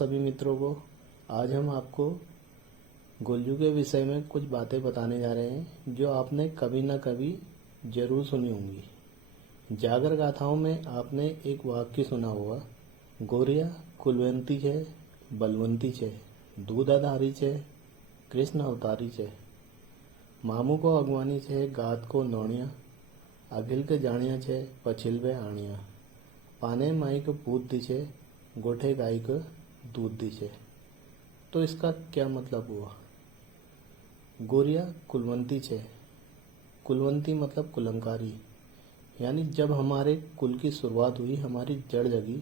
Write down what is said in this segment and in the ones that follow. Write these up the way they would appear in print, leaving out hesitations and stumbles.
सभी मित्रों को। आज हम आपको गोल्जू के विषय में कुछ बातें बताने जा रहे हैं जो आपने कभी ना कभी जरूर सुनी होंगी। जागर गाथाओं में आपने एक वाक्य सुना होगा, गोरिया कुलवंती छे बलवंती छे दूधाधारी छे कृष्ण अवतारी छे। मामू को अगवानी छे गात को नौणिया अघिल के जानिया छे पछिलवे आनिया। पाने माई को पूत दी छे गोठे गाय को दूध दी छे। तो इसका क्या मतलब हुआ? गोरिया कुलवंती छे, कुलवंती मतलब कुलंकारी, यानी जब हमारे कुल की शुरुआत हुई, हमारी जड़ जगी,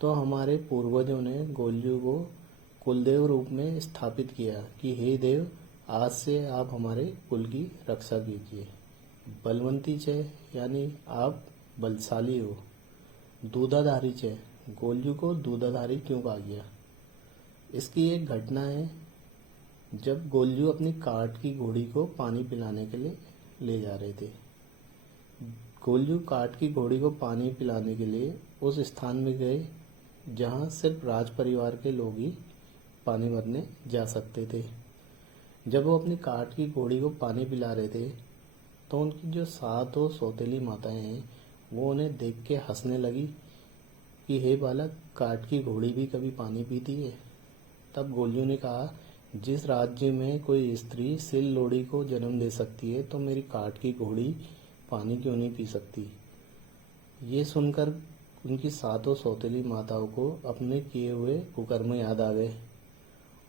तो हमारे पूर्वजों ने गोल्जू को कुलदेव रूप में स्थापित किया कि हे देव, आज से आप हमारे कुल की रक्षा कीजिए। बलवंती छे यानी आप बलशाली हो। दूधाधारी छे, गोल्जू को दूधाधारी क्यों कहा गया? इसकी एक घटना है, जब गोल्जू अपनी काठ की घोड़ी को पानी पिलाने के लिए ले जा रहे थे। गोल्जू काठ की घोड़ी को पानी पिलाने के लिए उस स्थान में गए जहां सिर्फ राज परिवार के लोग ही पानी भरने जा सकते थे। जब वो अपनी काठ की घोड़ी को पानी पिला रहे थे तो उनकी जो 7 सौतेली माताएं हैं वो उन्हें देख के हंसने लगी कि हे बालक, काठ की घोड़ी भी कभी पानी पीती है। तब गोल्जू ने कहा, जिस राज्य में कोई स्त्री सिल लोड़ी को जन्म दे सकती है तो मेरी काठ की घोड़ी पानी क्यों नहीं पी सकती? ये सुनकर उनकी 7 सौतेली माताओं को अपने किए हुए कुकर्म याद आ गए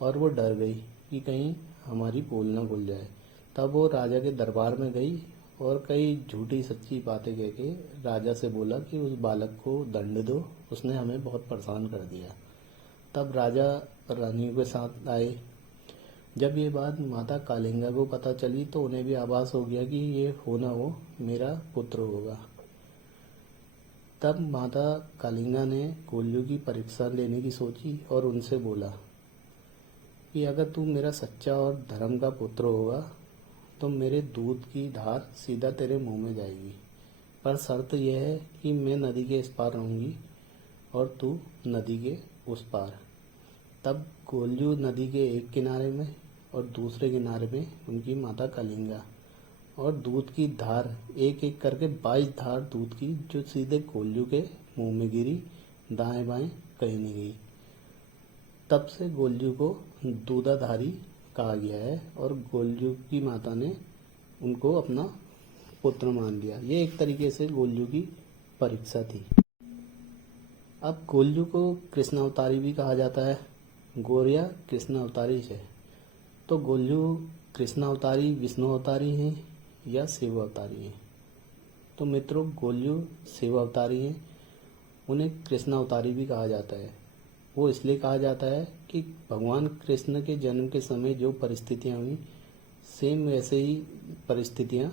और वो डर गई कि कहीं हमारी पोल न खुल जाए। तब वो राजा के दरबार में गई और कई झूठी सच्ची बातें कह के राजा से बोला कि उस बालक को दंड दो, उसने हमें बहुत परेशान कर दिया। तब राजा रानियों के साथ आए। जब ये बात माता कालिंगा को पता चली तो उन्हें भी आभास हो गया कि ये हो ना हो मेरा पुत्र होगा। तब माता कालिंगा ने गोल्जू की परीक्षा लेने की सोची और उनसे बोला कि अगर तू मेरा सच्चा और धर्म का पुत्र होगा तो मेरे दूध की धार सीधा तेरे मुंह में जाएगी, पर शर्त यह है कि मैं नदी के इस पार रहूंगी और तू नदी के उस पार। तब गोल्जू नदी के एक किनारे में और दूसरे किनारे में उनकी माता कालिंगा, और दूध की धार एक एक करके 22 धार दूध की जो सीधे गोल्जू के मुंह में गिरी, दाएं बाएं कहीं नहीं गई। तब से गोल्जू को दूधाधारी कहा गया है और गोल्जू की माता ने उनको अपना पुत्र मान लिया। ये एक तरीके से गोल्जू की परीक्षा थी। अब गोल्जू को कृष्ण अवतारी भी कहा जाता है। गोरिया कृष्ण अवतारी है, तो गोल्जू कृष्ण अवतारी, विष्णु अवतारी हैं या शिव अवतारी हैं? तो मित्रों, गोल्जू शिव अवतारी हैं। उन्हें कृष्ण अवतारी भी कहा जाता है। वो इसलिए कहा जाता है कि भगवान कृष्ण के जन्म के समय जो परिस्थितियां हुई, सेम वैसे ही परिस्थितियां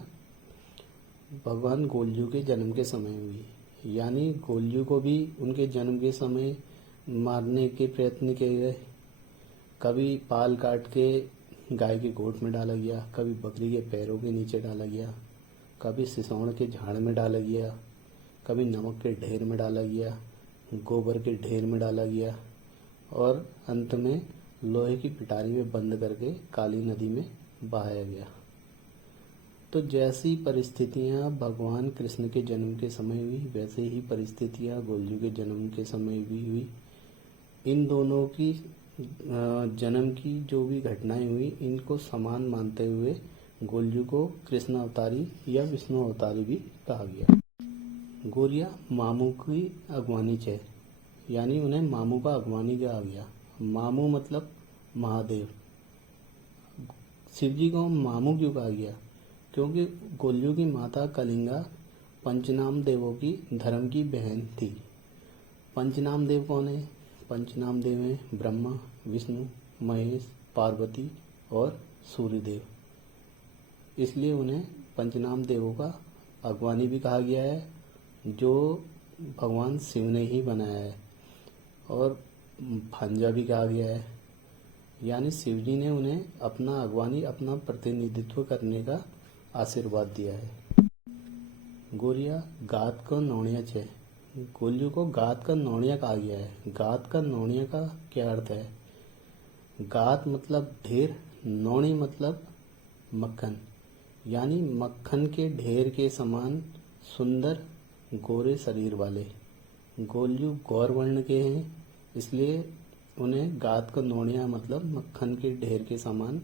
भगवान गोल्जू के जन्म के समय हुई। यानी गोल्जू को भी उनके जन्म के समय मारने के प्रयत्न किए गए। कभी पाल काट के गाय के गोठ में डाला गया, कभी बकरी के पैरों के नीचे डाला गया, कभी सिसौड़ के झाड़ में डाला गया, कभी नमक के ढेर में डाला गया, गोबर के ढेर में डाला गया और अंत में लोहे की पिटारी में बंद करके काली नदी में बहाया गया। तो जैसी परिस्थितियां भगवान कृष्ण के जन्म के समय हुई, वैसे ही परिस्थितियां गोल्जू के जन्म के समय भी हुई। इन दोनों की जन्म की जो भी घटनाएं हुई, इनको समान मानते हुए गोल्जू को कृष्ण अवतारी या विष्णु अवतारी भी कहा गया। गोरिया मामू की अगवानी छे, यानी उन्हें मामू का अगवानी कहा गया। मामू मतलब महादेव। शिवजी को मामू क्यों कहा गया? क्योंकि गोल्जू की माता कालिंगा पंचनाम देवों की धर्म की बहन थी। पंचनाम देव कौन है? पंचनाम देव हैं ब्रह्मा, विष्णु, महेश, पार्वती और सूर्यदेव। इसलिए उन्हें पंचनाम देवों का अगवानी भी कहा गया है, जो भगवान शिव ने ही बनाया है। और भांजा भी कहा गया है, यानी शिवजी ने उन्हें अपना अगवानी, अपना प्रतिनिधित्व करने का आशीर्वाद दिया है। गोरिया गात को नौणिया छे, गोल्लू को गात का नौनिया कहा गया है। गात का नौनिया का क्या अर्थ है? गात मतलब ढेर, नौनी मतलब मक्खन, यानी मक्खन के ढेर के समान सुंदर गोरे शरीर वाले। गोल्लू गौर वर्ण के हैं, इसलिए उन्हें गात का नौनिया मतलब मक्खन के ढेर के समान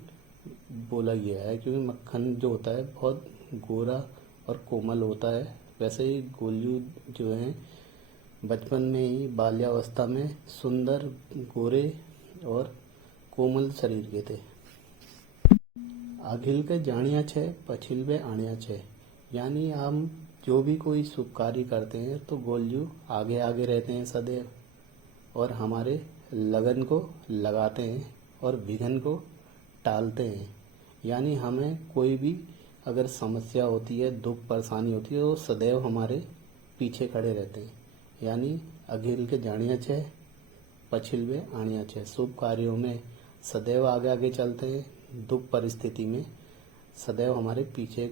बोला गया है, क्योंकि मक्खन जो होता है बहुत गोरा और कोमल होता है। वैसे ही गोल्लू जो हैं बचपन में ही बाल्यावस्था में सुंदर गोरे और कोमल शरीर के थे। अघिल के जानिया छे पछिल वे आनिया छे, यानी हम जो भी कोई शुभ कार्य करते हैं तो गोल्लू आगे आगे रहते हैं सदैव और हमारे लगन को लगाते हैं और विघ्न को टालते हैं। यानी हमें कोई भी अगर समस्या होती है, दुख परेशानी होती है, तो सदैव हमारे पीछे खड़े रहते हैं। यानी अघिल के जानिया छे पछिल वे आनिया छे, शुभ कार्यों में सदैव आगे आगे चलते हैं, दुख परिस्थिति में सदैव हमारे पीछे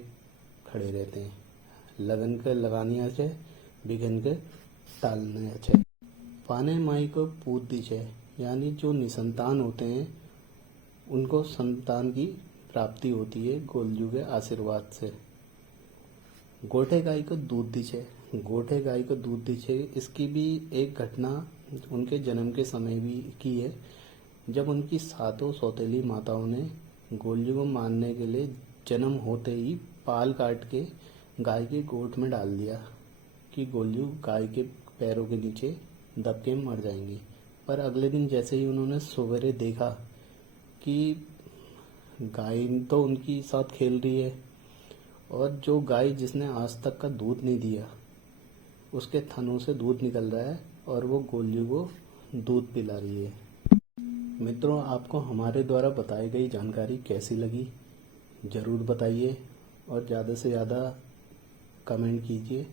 खड़े रहते हैं। लगन के लगानिया छे, विघ्न के टालने छे। पाने माई को पूत दी छे, यानी जो निसंतान होते हैं उनको संतान की प्राप्ति होती है गोल्लू के आशीर्वाद से। गोठे गाय को दूध दी छे, गोठे गाय को दूध दी छे, इसकी भी एक घटना उनके जन्म के समय भी की है, जब उनकी सातों सौतेली माताओं ने गोल्लू को मारने के लिए जन्म होते ही पाल काट के गाय के गोठ में डाल दिया कि गोल्लू गाय के पैरों के नीचे दब के मर जाएंगे। पर अगले दिन जैसे ही उन्होंने सवेरे देखा कि गाय तो उनकी साथ खेल रही है और जो गाय जिसने आज तक का दूध नहीं दिया उसके थनों से दूध निकल रहा है और वो गोल्लू को दूध पिला रही है। मित्रों, आपको हमारे द्वारा बताई गई जानकारी कैसी लगी ज़रूर बताइए और ज़्यादा से ज़्यादा कमेंट कीजिए।